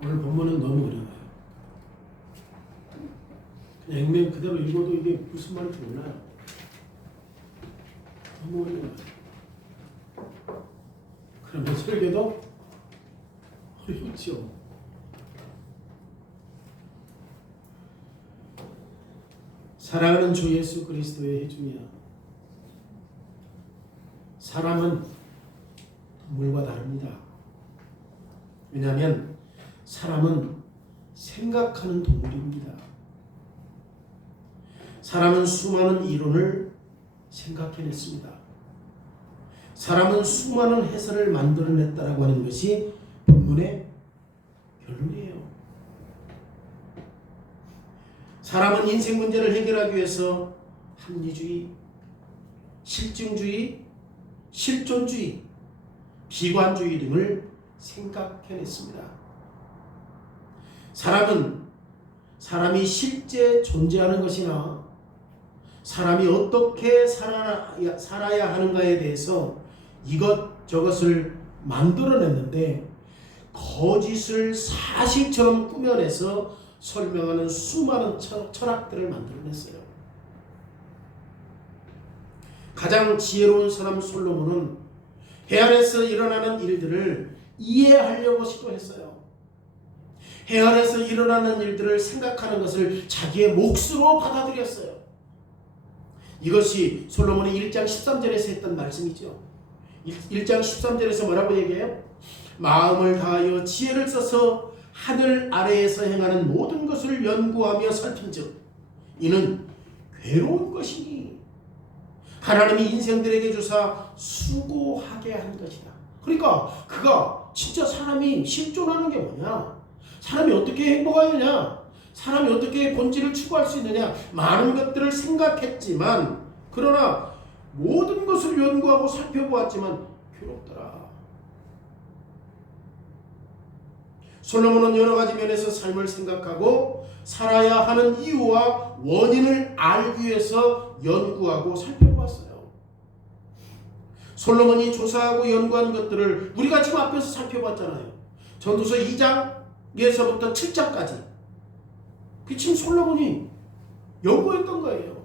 오늘 본문은 너무 어려워요. 그냥 액면 그대로 읽어도 이게 무슨 말인지 몰라요. 너무 어려워요. 그러면 설교도 어렵죠. 사랑하는 주 예수 그리스도의 해중이야. 사람은 동물과 다릅니다. 왜냐하면 사람은 생각하는 동물입니다. 사람은 수많은 이론을 생각해냈습니다. 사람은 수많은 해설을 만들어냈다라고 하는 것이 본문의 결론이에요. 사람은 인생 문제를 해결하기 위해서 합리주의, 실증주의, 실존주의, 비관주의 등을 생각해냈습니다. 사람이 실제 존재하는 것이나 사람이 어떻게 살아야 하는가에 대해서 이것저것을 만들어냈는데 거짓을 사실처럼 꾸며내서 설명하는 수많은 철학들을 만들어냈어요. 가장 지혜로운 사람 솔로몬은 해안에서 일어나는 일들을 이해하려고 시도했어요. 해안에서 일어나는 일들을 생각하는 것을 자기의 몫으로 받아들였어요. 이것이 솔로몬이 1장 13절에서 했던 말씀이죠. 1장 13절에서 뭐라고 얘기해요? 마음을 다하여 지혜를 써서 하늘 아래에서 행하는 모든 것을 연구하며 살핀즉 이는 괴로운 것이니 하나님이 인생들에게 주사 수고하게 한 것이다. 그러니까 그가 진짜 사람이 실존하는 게 뭐냐? 사람이 어떻게 행복하느냐? 사람이 어떻게 본질을 추구할 수 있느냐? 많은 것들을 생각했지만 그러나 모든 것을 연구하고 살펴보았지만 괴롭더라. 솔로몬은 여러 가지 면에서 삶을 생각하고 살아야 하는 이유와 원인을 알기 위해서 연구하고 살펴보았어요. 솔로몬이 조사하고 연구한 것들을 우리가 지금 앞에서 살펴봤잖아요. 전도서 2장에서부터 7장까지. 그 지금 솔로몬이 연구했던 거예요.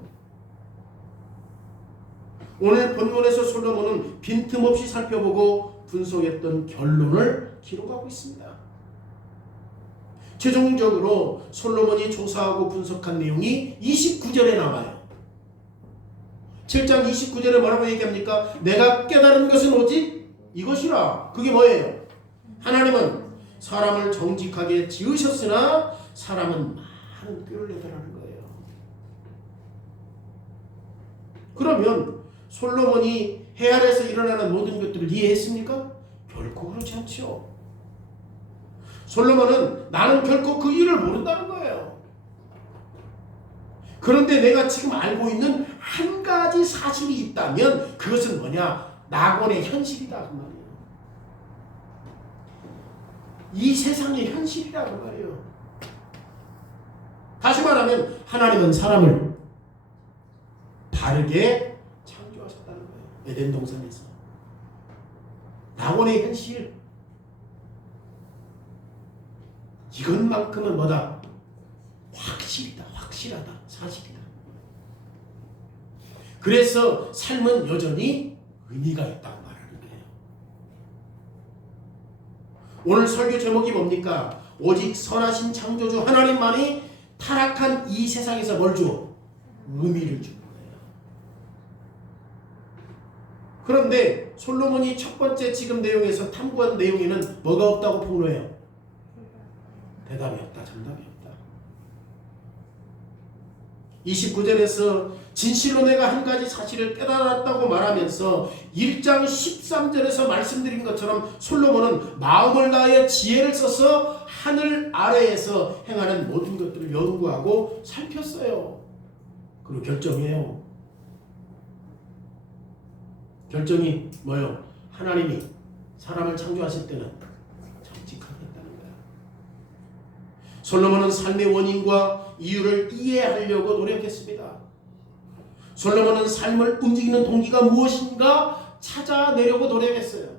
오늘 본문에서 솔로몬은 빈틈없이 살펴보고 분석했던 결론을 기록하고 있습니다. 최종적으로 솔로몬이 조사하고 분석한 내용이 29절에 나와요. 7장 29절에 뭐라고 얘기합니까? 내가 깨달은 것은 오직 이것이라. 그게 뭐예요? 하나님은 사람을 정직하게 지으셨으나 사람은 많은 꾀를 내더라는 거예요. 그러면 솔로몬이 해안에서 일어나는 모든 것들을 이해했습니까? 결코 그렇지 않죠. 솔로몬은 나는 결코 그 일을 모른다는 거예요. 그런데 내가 지금 알고 있는 한 가지 사실이 있다면 그것은 뭐냐? 낙원의 현실이다 그 말이에요. 이 세상의 현실이다 그 말이에요. 다시 말하면 하나님은 사람을 다르게 창조하셨다는 거예요. 에덴 동산에서. 낙원의 현실. 이것만큼은 뭐다? 확실이다. 확실하다. 사실이다. 그래서 삶은 여전히 의미가 있다고 말하는 거예요. 오늘 설교 제목이 뭡니까? 오직 선하신 창조주 하나님만이 타락한 이 세상에서 뭘 줘? 의미를 주는 거예요. 그런데 솔로몬이 첫 번째 지금 내용에서 탐구한 내용에는 뭐가 없다고 폭로해요? 대답이 없다. 정답이 없다. 29절에서 진실로 내가 한 가지 사실을 깨달았다고 말하면서 1장 13절에서 말씀드린 것처럼 솔로몬은 마음을 다하여 지혜를 써서 하늘 아래에서 행하는 모든 것들을 연구하고 살폈어요. 그리고 결정해요. 결정이 뭐예요? 하나님이 사람을 창조하실 때는 정직하게 했다는 거야. 솔로몬은 삶의 원인과 이유를 이해하려고 노력했습니다. 솔로몬은 삶을 움직이는 동기가 무엇인가 찾아내려고 노력했어요.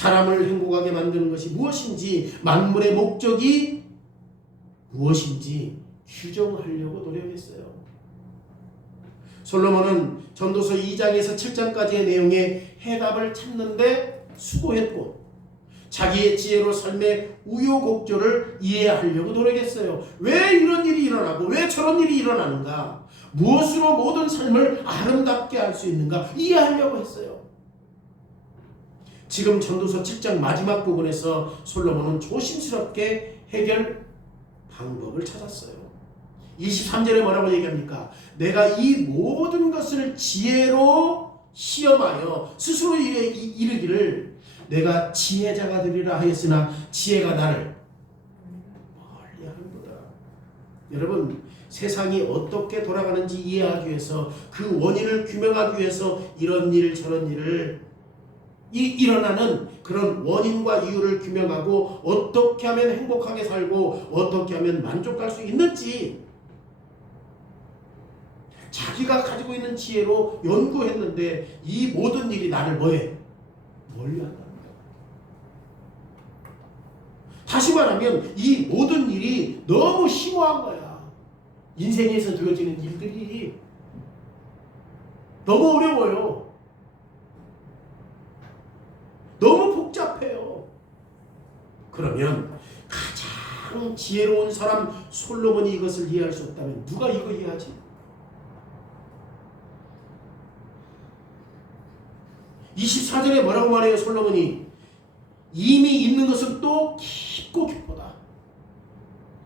사람을 행복하게 만드는 것이 무엇인지, 만물의 목적이 무엇인지 규정하려고 노력했어요. 솔로몬은 전도서 2장에서 7장까지의 내용에 해답을 찾는데 수고했고, 자기의 지혜로 삶의 우여곡절을 이해하려고 노력했어요. 왜 이런 일이 일어나고 왜 저런 일이 일어나는가, 무엇으로 모든 삶을 아름답게 할 수 있는가 이해하려고 했어요. 지금 전도서 7장 마지막 부분에서 솔로몬은 조심스럽게 해결 방법을 찾았어요. 23절에 뭐라고 얘기합니까? 내가 이 모든 것을 지혜로 시험하여 스스로 이르기를 내가 지혜자가 되리라 하였으나 지혜가 나를 멀리하는도다. 여러분, 세상이 어떻게 돌아가는지 이해하기 위해서, 그 원인을 규명하기 위해서 이런 일 저런 일을 일어나는 그런 원인과 이유를 규명하고 어떻게 하면 행복하게 살고 어떻게 하면 만족할 수 있는지 자기가 가지고 있는 지혜로 연구했는데 이 모든 일이 나를 뭐해? 멀리한다는 거야. 다시 말하면 이 모든 일이 너무 심오한 거야. 인생에서 되어지는 일들이 너무 어려워요. 너무 복잡해요. 그러면 가장 지혜로운 사람 솔로몬이 이것을 이해할 수 없다면 누가 이거 이해하지? 24절에 뭐라고 말해요? 솔로몬이 이미 있는 것은 또 깊고 깊보다.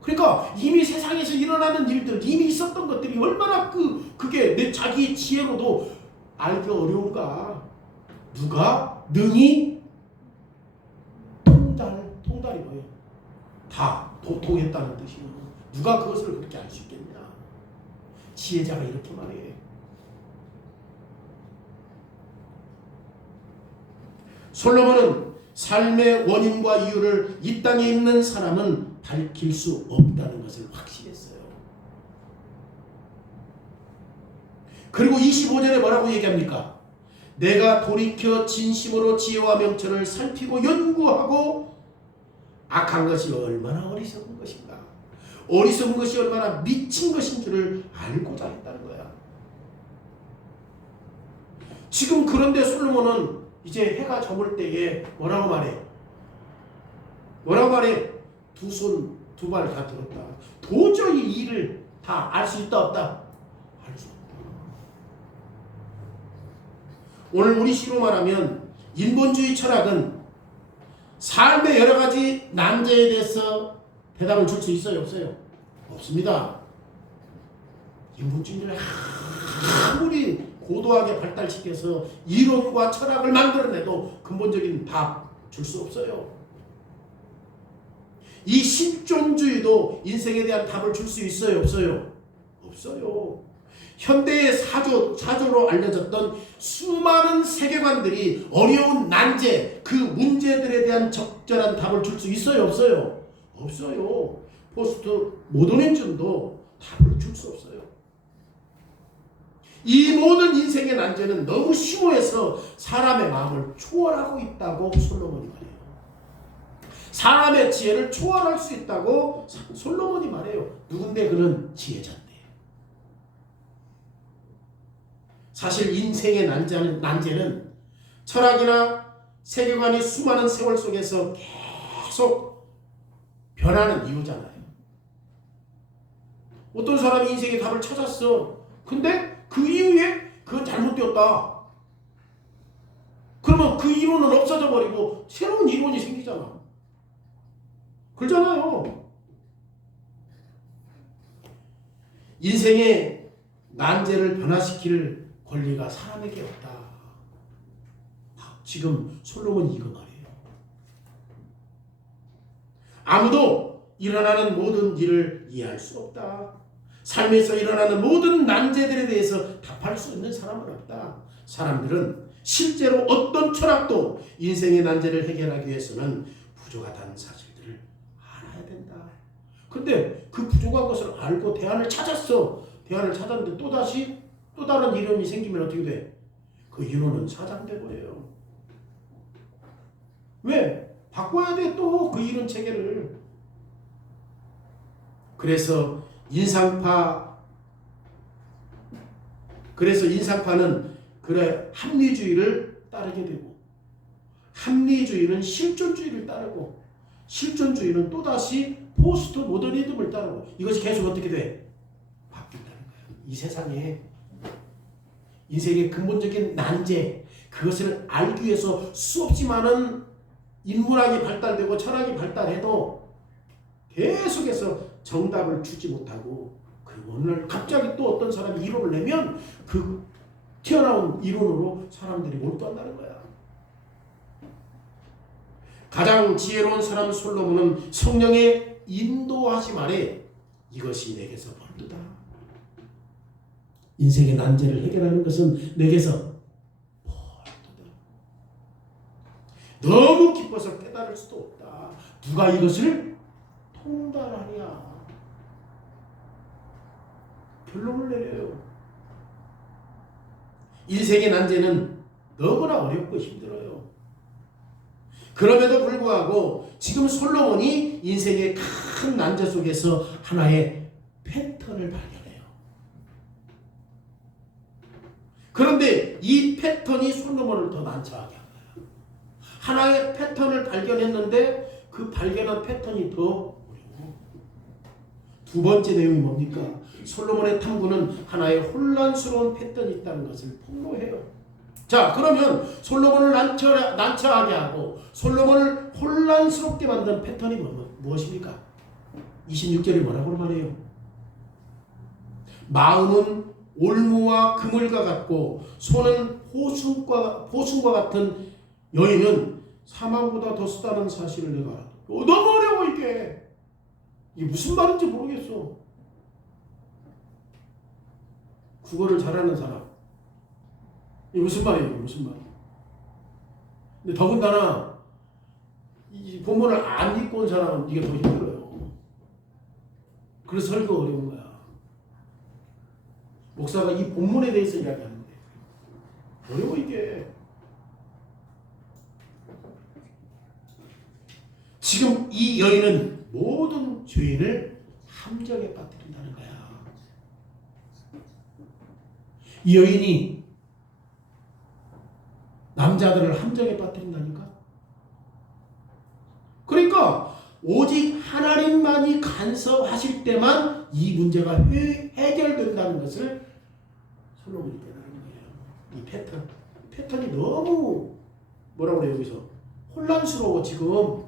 그러니까 이미 세상에서 일어나는 일들, 이미 있었던 것들이 얼마나 그게 내 자기의 지혜로도 알기 어려운가. 누가 능히 통달이 뭐예요? 다 도통했다는 뜻이에요. 누가 그것을 그렇게 알 수 있겠냐? 지혜자가 이렇게 말해. 솔로몬은 삶의 원인과 이유를 이 땅에 있는 사람은 밝힐 수 없다는 것을 확신했어요. 그리고 25절에 뭐라고 얘기합니까? 내가 돌이켜 진심으로 지혜와 명철을 살피고 연구하고 악한 것이 얼마나 어리석은 것인가, 어리석은 것이 얼마나 미친 것인 줄을 알고자 했다는 거야. 지금 그런데 솔로몬은 이제 해가 저물 때에 뭐라고 말해? 뭐라고 말해? 두 손, 두 발 다 들었다. 도저히 일을 다 알 수 있다 없다? 알 수 없다. 오늘 우리 시로 말하면 인본주의 철학은 삶의 여러 가지 난제에 대해서 대답을 줄 수 있어요? 없어요? 없습니다. 인본주의를 아무리 고도하게 발달시켜서 이론과 철학을 만들어내도 근본적인 답 줄 수 없어요. 이 실존주의도 인생에 대한 답을 줄 수 있어요? 없어요? 없어요. 현대의 사조로 알려졌던 수많은 세계관들이 어려운 난제, 그 문제들에 대한 적절한 답을 줄 수 있어요? 없어요? 없어요. 포스트 모더니즘도 답을 줄 수 없어요. 이 모든 인생의 난제는 너무 심오해서 사람의 마음을 초월하고 있다고 솔로몬이 말해요. 사람의 지혜를 초월할 수 있다고 솔로몬이 말해요. 누군데? 그는 지혜자인데. 사실 인생의 난제는 철학이나 세계관이 수많은 세월 속에서 계속 변하는 이유잖아요. 어떤 사람이 인생의 답을 찾았어. 근데 그 이후에 그건 잘못되었다. 그러면 그 이론은 없어져 버리고 새로운 이론이 생기잖아. 그렇잖아요. 인생의 난제를 변화시킬 권리가 사람에게 없다. 지금 솔로몬이 이거 말이에요. 아무도 일어나는 모든 일을 이해할 수 없다. 삶에서 일어나는 모든 난제들에 대해서 답할 수 있는 사람은 없다. 사람들은 실제로 어떤 철학도 인생의 난제를 해결하기 위해서는 부족하다는 사실들을 알아야 된다. 근데 그 부족한 것을 알고 대안을 찾았어. 대안을 찾았는데 또 다른 이론이 생기면 어떻게 돼? 그 이론은 사장돼 버려요. 왜? 바꿔야 돼 또 그 이런 체계를. 그래서 인상파는 그래 합리주의를 따르게 되고, 합리주의는 실존주의를 따르고, 실존주의는 또다시 포스트 모더니즘을 따르고, 이것이 계속 어떻게 돼? 바뀐다는 거예요. 이 세상에 인생의 근본적인 난제, 그것을 알기 위해서 수없이 많은 인문학이 발달되고 철학이 발달해도 계속해서 정답을 주지 못하고, 그리고 오늘 갑자기 또 어떤 사람이 이론을 내면 그 튀어나온 이론으로 사람들이 몰두한다는 거야. 가장 지혜로운 사람 솔로몬은 성령의 인도하심 아래 이것이 내게서 멀다. 인생의 난제를 해결하는 것은 내게서 멀다. 너무 깊어서 깨달을 수도 없다. 누가 이것을 통달하냐. 결론을 내려요. 인생의 난제는 너무나 어렵고 힘들어요. 그럼에도 불구하고 지금 솔로몬이 인생의 큰 난제 속에서 하나의 패턴을 발견해요. 그런데 이 패턴이 솔로몬을 더 난처하게 합니다. 하나의 패턴을 발견했는데 그 발견한 패턴이 더 어려워. 두 번째 내용이 뭡니까? 솔로몬의 탐구는 하나의 혼란스러운 패턴이 있다는 것을 폭로해요. 자, 그러면 솔로몬을 난처하게 하고 솔로몬을 혼란스럽게 만든 패턴이 무엇입니까? 26절에 뭐라고 말해요? 마음은 올무와 그물과 같고 손은 호순과 같은 여인은 사망보다 더 쓰다는 사실을 내가 알아. 너무 어려워 이게 무슨 말인지 모르겠어. 국어를 잘하는 사람, 이게 무슨 말이에요? 무슨 말? 근데 더군다나 이 본문을 안 읽고 온 사람은 이게 더 힘들어요. 그래서 설교가 어려운 거야. 목사가 이 본문에 대해서 이야기하는데 어려워 이게. 지금 이 여인은 모든 죄인을 함정에 빠뜨린다는 거야. 이 여인이 남자들을 함정에 빠뜨린다니까. 그러니까 오직 하나님만이 간섭하실 때만 이 문제가 해결된다는 것을 솔로몬이 깨달은 거예요. 이 패턴이 너무 뭐라고 그래요 여기서 혼란스러워. 지금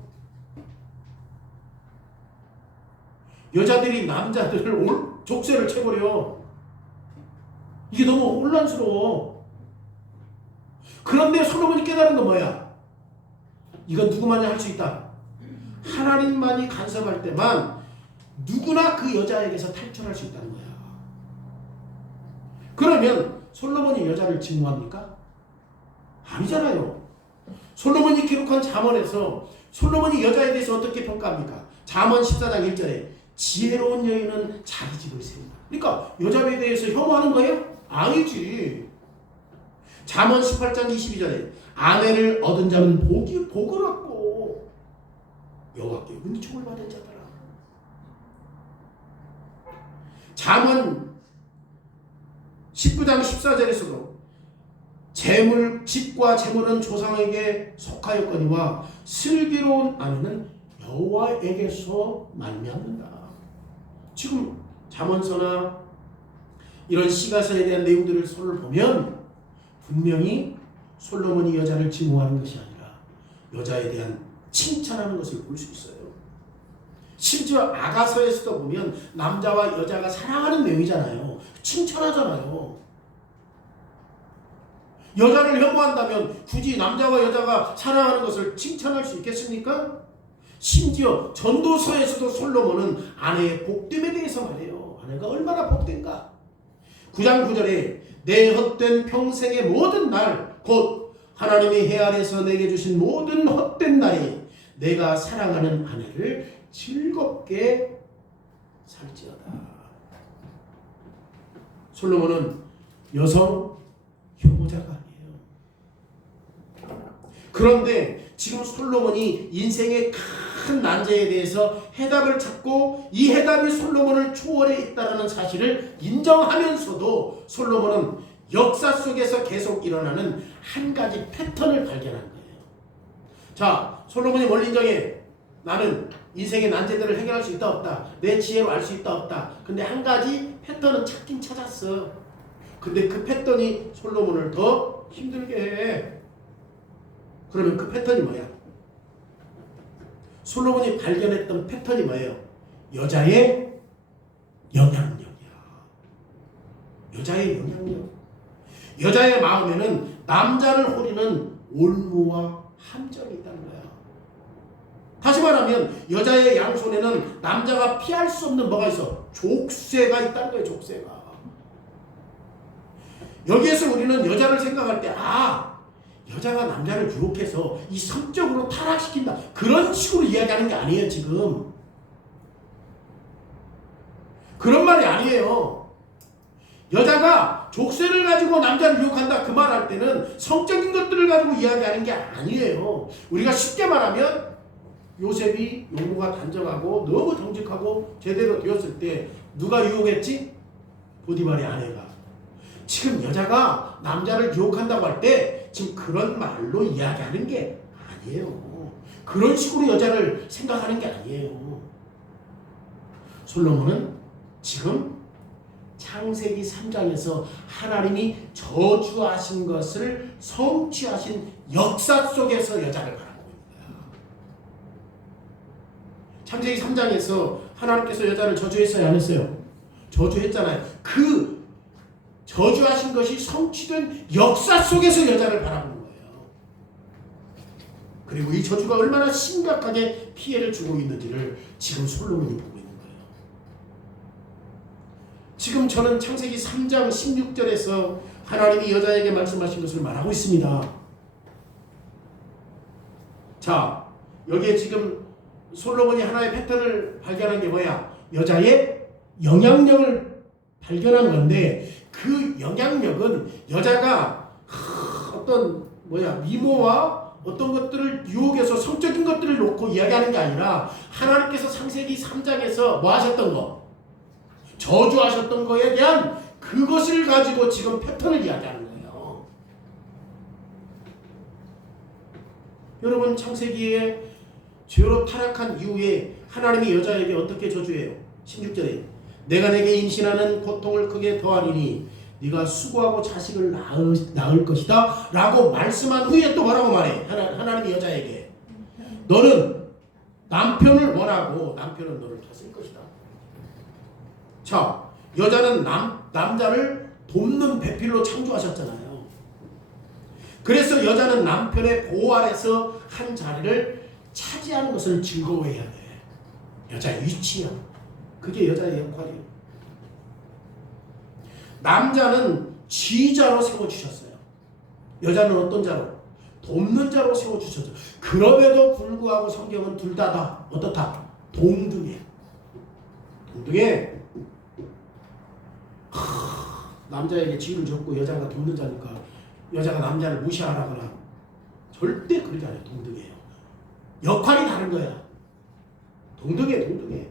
여자들이 남자들을 족쇄를 쳐버려. 이게 너무 혼란스러워. 그런데 솔로몬이 깨달은 건 뭐야? 이건 누구만이 할 수 있다. 하나님만이 간섭할 때만 누구나 그 여자에게서 탈출할 수 있다는 거야. 그러면 솔로몬이 여자를 증오합니까? 아니잖아요. 솔로몬이 기록한 잠언에서 솔로몬이 여자에 대해서 어떻게 평가합니까? 잠언 14장 1절에 지혜로운 여인은 자기 집을 세운다. 그러니까 여자에 대해서 혐오하는 거예요? 아니지. 잠언 18장 22절에 아내를 얻은 자는 복을 얻고 여호와께 은총을 받은 자더라. 잠언 19장 14절에서도 집과 재물은 조상에게 속하였거니와 슬기로운 아내는 여호와에게서 말미암는다. 지금 잠언서나 이런 시가서에 대한 내용들을 보면 분명히 솔로몬이 여자를 증오하는 것이 아니라 여자에 대한 칭찬하는 것을 볼 수 있어요. 심지어 아가서에서도 보면 남자와 여자가 사랑하는 내용이잖아요. 칭찬하잖아요. 여자를 혐오한다면 굳이 남자와 여자가 사랑하는 것을 칭찬할 수 있겠습니까? 심지어 전도서에서도 솔로몬은 아내의 복됨에 대해서 말해요. 아내가 얼마나 복된가. 9장 9절에 내 헛된 평생의 모든 날 곧 하나님이 해 아래서 내게 주신 모든 헛된 날이 내가 사랑하는 아내를 즐겁게 살지어다. 솔로몬은 여성 혐오자가 아니에요. 그런데 지금 솔로몬이 인생의 큰 난제에 대해서 해답을 찾고 이 해답이 솔로몬을 초월해 있다는 사실을 인정하면서도 솔로몬은 역사 속에서 계속 일어나는 한 가지 패턴을 발견한 거예요. 자, 솔로몬이 뭘 인정해? 나는 인생의 난제들을 해결할 수 있다 없다. 내 지혜로 알 수 있다 없다. 근데 한 가지 패턴은 찾긴 찾았어. 근데 그 패턴이 솔로몬을 더 힘들게 해. 그러면 그 패턴이 뭐야? 솔로몬이 발견했던 패턴이 뭐예요? 여자의 영향력이야. 여자의 영향력. 여자의 마음에는 남자를 호리는 올무와 함정이 있다는 거야. 다시 말하면 여자의 양손에는 남자가 피할 수 없는 뭐가 있어? 족쇄가 있다는 거예요. 족쇄가. 여기에서 우리는 여자를 생각할 때 여자가 남자를 유혹해서 이 성적으로 타락시킨다. 그런 식으로 이야기하는 게 아니에요. 지금. 그런 말이 아니에요. 여자가 족쇄를 가지고 남자를 유혹한다. 그 말 할 때는 성적인 것들을 가지고 이야기하는 게 아니에요. 우리가 쉽게 말하면 요셉이 용모가 단정하고 너무 정직하고 제대로 되었을 때 누가 유혹했지? 보디발의 아내가. 지금 여자가 남자를 유혹한다고 할 때 지금 그런 말로 이야기하는 게 아니에요. 그런 식으로 여자를 생각하는 게 아니에요. 솔로몬은 지금 창세기 3장에서 하나님이 저주하신 것을 성취하신 역사 속에서 여자를 바라보고 있는 거야. 창세기 3장에서 하나님께서 여자를 저주했어요? 안 했어요? 저주했잖아요. 그 저주하신 것이 성취된 역사 속에서 여자를 바라보는 거예요. 그리고 이 저주가 얼마나 심각하게 피해를 주고 있는지를 지금 솔로몬이 보고 있는 거예요. 지금 저는 창세기 3장 16절에서 하나님이 여자에게 말씀하신 것을 말하고 있습니다. 자, 여기에 지금 솔로몬이 하나의 패턴을 발견한 게 뭐야? 여자의 영향력을 발견한 건데 그 영향력은 여자가 어떤 미모와 어떤 것들을 유혹해서 성적인 것들을 놓고 이야기하는 게 아니라 하나님께서 창세기 3장에서 뭐 하셨던 거? 저주하셨던 거에 대한 그것을 가지고 지금 패턴을 이야기하는 거예요. 여러분, 창세기에 죄로 타락한 이후에 하나님이 여자에게 어떻게 저주해요? 16절에 내가 내게 임신하는 고통을 크게 더하리니 네가 수고하고 자식을 낳을 것이다 라고 말씀한 후에 또 뭐라고 말해? 하나님이 여자에게 너는 남편을 원하고 남편은 너를 다스릴 것이다. 자, 여자는 남자를 돕는 배필로 창조하셨잖아요. 그래서 여자는 남편의 보호 아래서 한 자리를 차지하는 것을 즐거워해야 돼. 여자의 위치야. 그게 여자의 역할이에요. 남자는 지휘자로 세워주셨어요. 여자는 어떤 자로? 돕는 자로 세워주셨죠. 그럼에도 불구하고 성경은 둘 다 어떻다? 동등해. 동등해. 남자에게 지위를 줬고 여자가 돕는 자니까 여자가 남자를 무시하라거나 절대 그러지 않아요. 동등해요. 역할이 다른 거야. 동등해.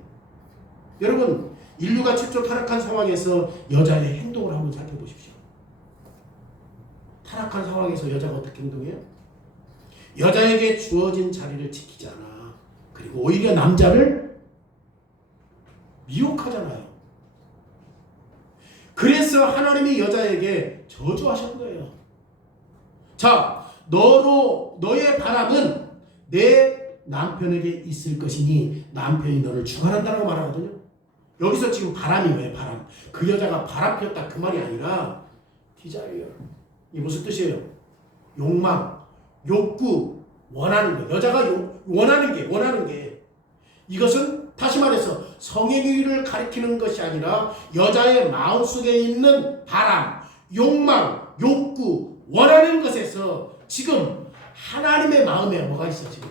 여러분, 인류가 최초 타락한 상황에서 여자의 행동을 한번 살펴보십시오. 타락한 상황에서 여자가 어떻게 행동해요? 여자에게 주어진 자리를 지키지 않아. 그리고 오히려 남자를 미혹하잖아요. 그래서 하나님이 여자에게 저주하신 거예요. 자, 너의 바람은 내 남편에게 있을 것이니 남편이 너를 주관한다라고 말하거든요. 여기서 지금 바람이 왜 바람? 그 여자가 바람 피웠다 그 말이 아니라 디자이어. 이 무슨 뜻이에요? 욕망, 욕구, 원하는 거. 여자가 원하는 게 이것은 다시 말해서 성행위를 가리키는 것이 아니라 여자의 마음속에 있는 바람, 욕망, 욕구, 원하는 것에서 지금 하나님의 마음에 뭐가 있어 지금?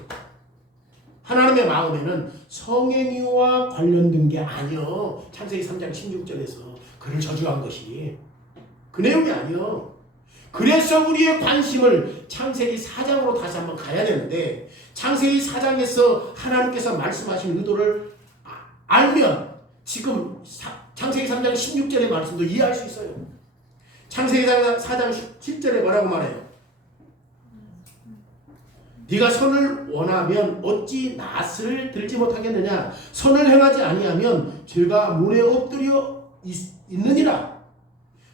하나님의 마음에는 성행위와 관련된 게 아니요. 창세기 3장 16절에서 그를 저주한 것이 그 내용이 아니요. 그래서 우리의 관심을 창세기 4장으로 다시 한번 가야 되는데 창세기 4장에서 하나님께서 말씀하신 의도를 알면 지금 창세기 3장 16절의 말씀도 이해할 수 있어요. 창세기 4장 10절에 뭐라고 말해요? 네가 선을 원하면 어찌 낫을 들지 못하겠느냐. 선을 행하지 아니하면 죄가 문에 엎드려 있느니라.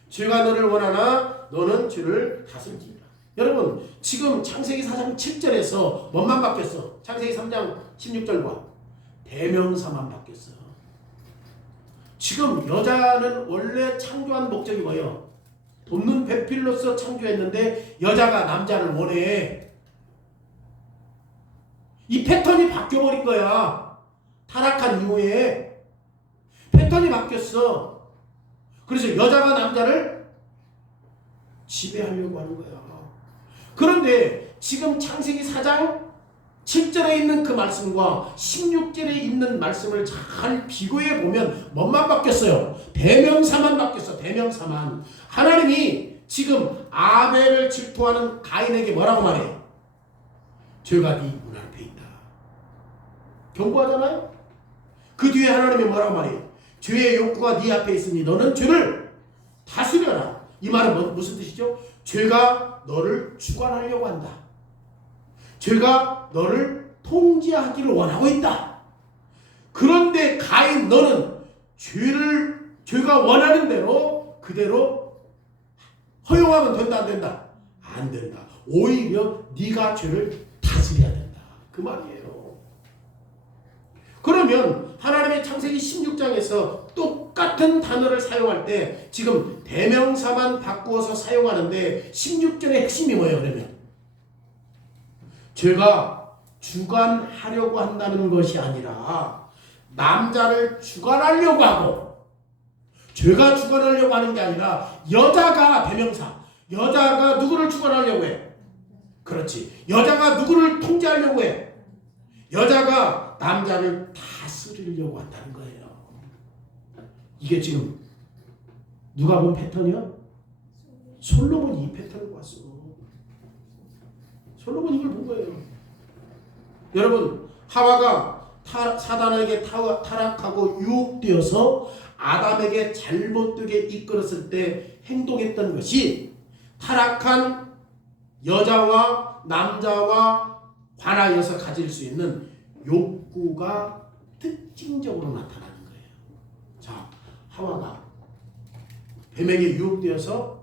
죄가 너를 원하나 너는 죄를 다스리라. 여러분 지금 창세기 4장 7절에서 뭐만 바뀌었어? 창세기 3장 16절과 대명사만 바뀌었어. 지금 여자는 원래 창조한 목적이 뭐예요? 돕는 배필로서 창조했는데 여자가 남자를 원해. 이 패턴이 바뀌어버린 거야. 타락한 이후에 패턴이 바뀌었어. 그래서 여자가 남자를 지배하려고 하는 거야. 그런데 지금 창세기 4장 7절에 있는 그 말씀과 16절에 있는 말씀을 잘 비교해 보면 뭐만 바뀌었어요? 대명사만 바뀌었어. 대명사만. 하나님이 지금 아벨을 질투하는 가인에게 뭐라고 말해? 죄가 네 문 앞에 있다. 경고하잖아요. 그 뒤에 하나님이 뭐라고 말해요? 죄의 욕구가 네 앞에 있으니 너는 죄를 다스려라. 이 말은 무슨 뜻이죠? 죄가 너를 주관하려고 한다. 죄가 너를 통제하기를 원하고 있다. 그런데 가인 너는 죄가 원하는 대로 그대로 허용하면 된다 안 된다? 안 된다. 오히려 네가 죄를 다스려야 된다. 그 말이에요. 그러면 하나님의 창세기 16장에서 똑같은 단어를 사용할 때 지금 대명사만 바꾸어서 사용하는데 16절의 핵심이 뭐예요? 그러면 죄가 주관하려고 한다는 것이 아니라 남자를 주관하려고 하고, 죄가 주관하려고 하는 게 아니라 여자가 대명사, 여자가 누구를 주관하려고 해? 그렇지. 여자가 누구를 통제하려고 해? 여자가 남자를 다스리려고 한다는 거예요. 이게 지금 누가 본 패턴이야? 솔로몬이 이 패턴을 봤어. 솔로몬이 이걸 본 거예요. 여러분, 하와가 사단에게 타락하고 유혹되어서 아담에게 잘못되게 이끌었을 때 행동했던 것이 타락한 여자와 남자와 관하여서 가질 수 있는 욕구가 특징적으로 나타나는 거예요. 자, 하와가 뱀에게 유혹되어서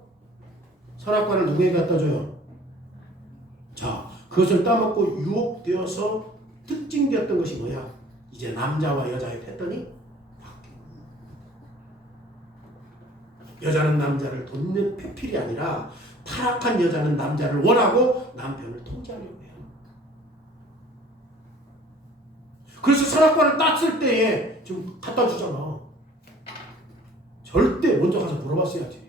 선악과를 누구에게 갖다 줘요? 자, 그것을 따먹고 유혹되어서 특징되었던 것이 뭐야? 이제 남자와 여자의 패턴이 바뀌고, 여자는 남자를 돕는 패필이 아니라 타락한 여자는 남자를 원하고 남편을 통제하려고 해요. 그래서 선악과를 땄을 때에 지금 갖다 주잖아. 절대 먼저 가서 물어봤어야지.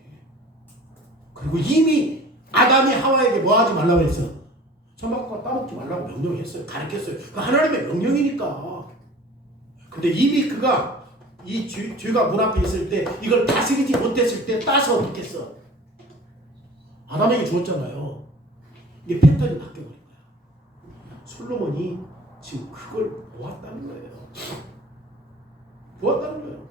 그리고 이미 아담이 하와에게 뭐 하지 말라고 했어? 선악과 따먹지 말라고 명령했어요. 가르쳤어요. 그 하나님의 명령이니까. 근데 이미 그가 이 죄가 문 앞에 있을 때 이걸 다스리지 못했을 때 따서 어떻게 했어? 아담에게 주었잖아요. 이게 패턴이 바뀌어버린 거야. 솔로몬이 지금 그걸 보았다는 거예요. 보았다는 거예요.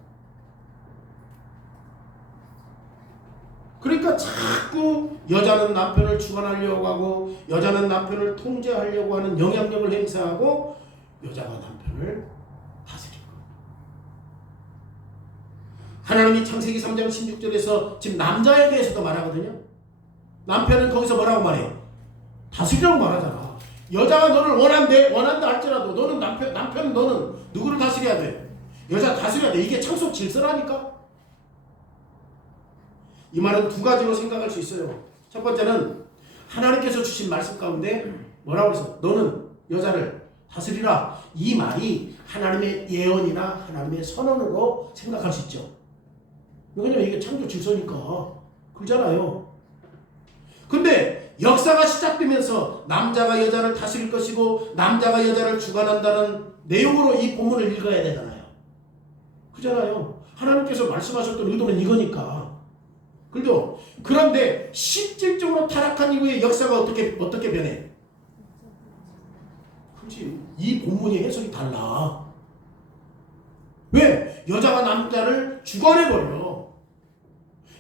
그러니까 자꾸 여자는 남편을 주관하려고 하고 여자는 남편을 통제하려고 하는 영향력을 행사하고 여자가 남편을 다스리고, 하나님이 창세기 3장 16절에서 지금 남자에 대해서도 말하거든요. 남편은 거기서 뭐라고 말해요? 다스리라고 말하잖아. 여자가 너를 원한다 할지라도 너는 남편은 너는 누구를 다스려야 돼? 여자 다스려야 돼. 이게 창속 질서라니까. 이 말은 두 가지로 생각할 수 있어요. 첫 번째는 하나님께서 주신 말씀 가운데 뭐라고 해서 너는 여자를 다스리라, 이 말이 하나님의 예언이나 하나님의 선언으로 생각할 수 있죠. 왜냐면 이게 창조 질서니까 그렇잖아요. 근데 역사가 시작되면서 남자가 여자를 다스릴 것이고 남자가 여자를 주관한다는 내용으로 이 본문을 읽어야 되잖아요. 그렇잖아요. 하나님께서 말씀하셨던 의도는 이거니까. 그죠? 그런데 실질적으로 타락한 이후의 역사가 어떻게 변해? 그렇지. 이 본문의 해석이 달라. 왜? 여자가 남자를 주관해버려.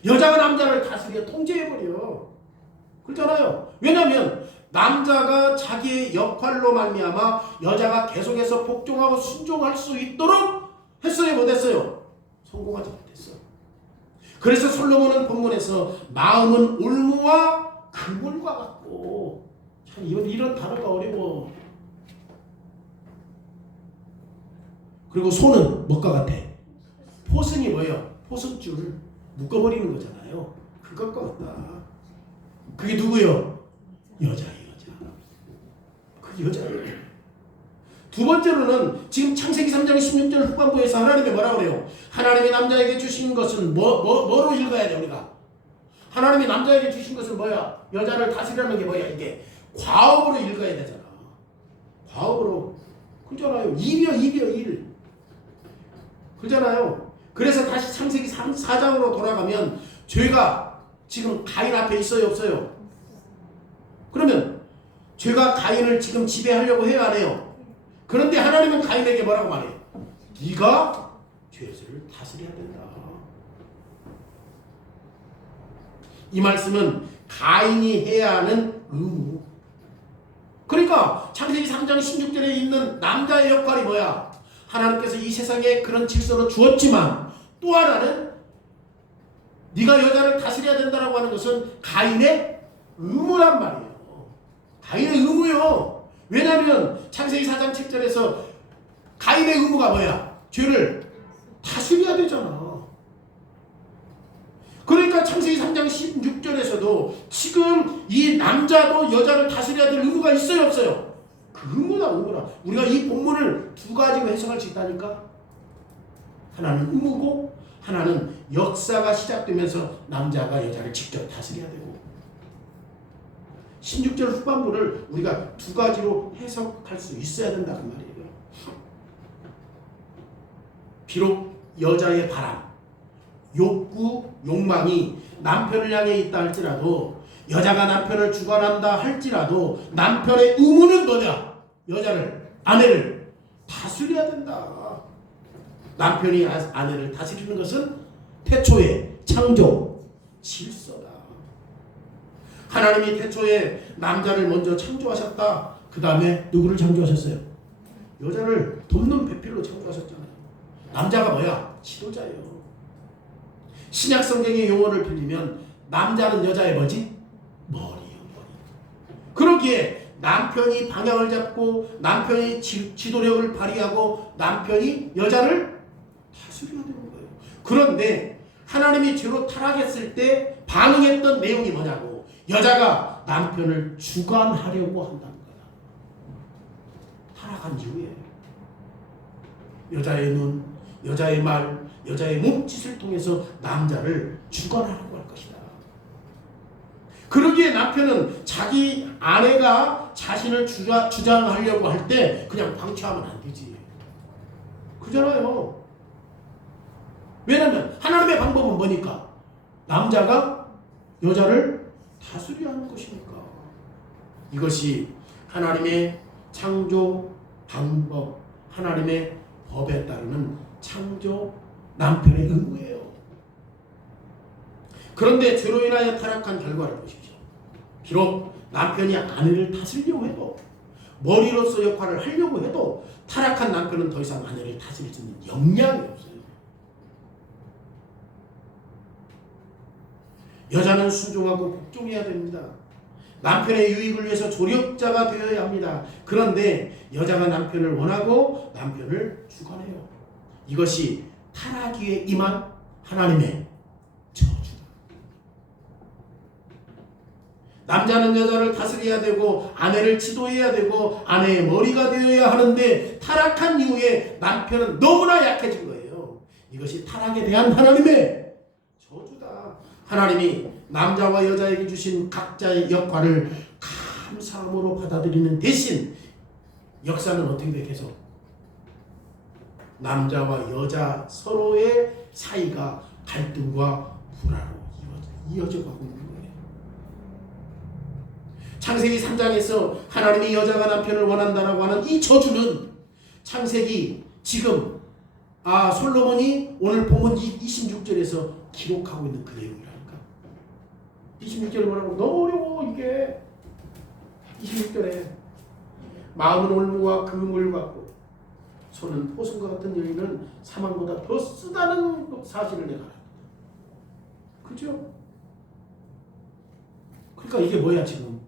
여자가 남자를 다스려 통제해버려. 그렇잖아요. 왜냐하면 남자가 자기의 역할로 말미암아 여자가 계속해서 복종하고 순종할 수 있도록 했어요? 못했어요? 성공하지 못했어. 그래서 솔로몬은 본문에서 마음은 올무와 그물과 같고, 참 이런 단어가 어려워. 그리고 손은 뭐가 같아? 포승이 뭐예요? 포승줄 묶어버리는 거잖아요. 그것과 같다. 그게 누구요? 여자예요. 그 여자예요. 두 번째로는 지금 창세기 3장 16절 후반부에서 하나님이 뭐라 그래요? 하나님이 남자에게 주신 것은 뭐로 읽어야 돼 우리가? 하나님이 남자에게 주신 것은 뭐야? 여자를 다스리라는 게 뭐야? 이게 과업으로 읽어야 되잖아. 과업으로. 그렇잖아요. 일. 그렇잖아요. 그래서 다시 창세기 4장으로 돌아가면 죄가 지금 가인 앞에 있어요? 없어요? 그러면 죄가 가인을 지금 지배하려고 해요? 안 해요? 그런데 하나님은 가인에게 뭐라고 말해요? 네가 죄를 다스려야 된다. 이 말씀은 가인이 해야 하는 의무. 그러니까 창세기 3장 16절에 있는 남자의 역할이 뭐야? 하나님께서 이 세상에 그런 질서로 주었지만 또 하나는 네가 여자를 다스려야 된다라고 하는 것은 가인의 의무란 말이에요. 가인의 의무요. 왜냐하면 창세기 4장 7절에서 가인의 의무가 뭐야? 죄를 다스려야 되잖아. 그러니까 창세기 3장 16절에서도 지금 이 남자도 여자를 다스려야 될 의무가 있어요? 없어요? 그 의무다. 우리가 이 본문을 두 가지로 해석할 수 있다니까. 하나는 의무고 하나는 역사가 시작되면서 남자가 여자를 직접 다스려야 되고. 16절 후반부를 우리가 두 가지로 해석할 수 있어야 된다 그 말이에요. 비록 여자의 바람, 욕구, 욕망이 남편을 향해 있다 할지라도, 여자가 남편을 주관한다 할지라도 남편의 의무는 뭐냐? 여자를, 아내를 다스려야 된다. 남편이 아내를 다스리는 것은 태초의 창조 질서다. 하나님이 태초에 남자를 먼저 창조하셨다. 그 다음에 누구를 창조하셨어요? 여자를 돕는 배필로 창조하셨잖아요. 남자가 뭐야? 지도자예요. 신약 성경의 용어를 빌리면 남자는 여자의 뭐지? 머리요, 머리. 그러기에 남편이 방향을 잡고 남편이 지도력을 발휘하고 남편이 여자를 다스려야 되는 거예요. 그런데 하나님이 죄로 타락했을 때 반응했던 내용이 뭐냐고? 여자가 남편을 주관하려고 한다는 거야. 타락한 이후에 여자의 눈, 여자의 말, 여자의 몸짓을 통해서 남자를 주관하려고 할 것이다. 그러기에 남편은 자기 아내가 자신을 주장하려고 할 때 그냥 방치하면 안 되지. 그잖아요. 왜냐면 하나님의 방법은 뭐니까? 남자가 여자를 다스려야 하는 것이니까. 이것이 하나님의 창조 방법, 하나님의 법에 따르는 창조 남편의 의무예요. 그런데 죄로 인하여 타락한 결과를 보십시오. 비록 남편이 아내를 다스리려고 해도, 머리로서 역할을 하려고 해도 타락한 남편은 더 이상 아내를 다스릴 수 있는 역량이 없어요. 여자는 순종하고 복종해야 됩니다. 남편의 유익을 위해서 조력자가 되어야 합니다. 그런데 여자가 남편을 원하고 남편을 주관해요. 이것이 타락 위에 임한 하나님의 저주다. 남자는 여자를 다스려야 되고 아내를 지도해야 되고 아내의 머리가 되어야 하는데 타락한 이후에 남편은 너무나 약해진 거예요. 이것이 타락에 대한 하나님의 저주다. 하나님이 남자와 여자에게 주신 각자의 역할을 감사함으로 받아들이는 대신 역사는 어떻게 돼? 계속 남자와 여자 서로의 사이가 갈등과 불화로 이어져 가고 있는 거예요. 창세기 3장에서 하나님이 여자가 남편을 원한다라고 하는 이 저주는 창세기 지금 솔로몬이 오늘 본문 26절에서 기록하고 있는 그 내용이라니까. 26절에 뭐라고? 너무 어려워 이게. 26절에 마음은 올무와 금을 갖고 손은 포승과 같은 여인은 사망보다 더 쓰다는 사실을 내가 알았다. 그죠? 그러니까 이게 뭐야 지금?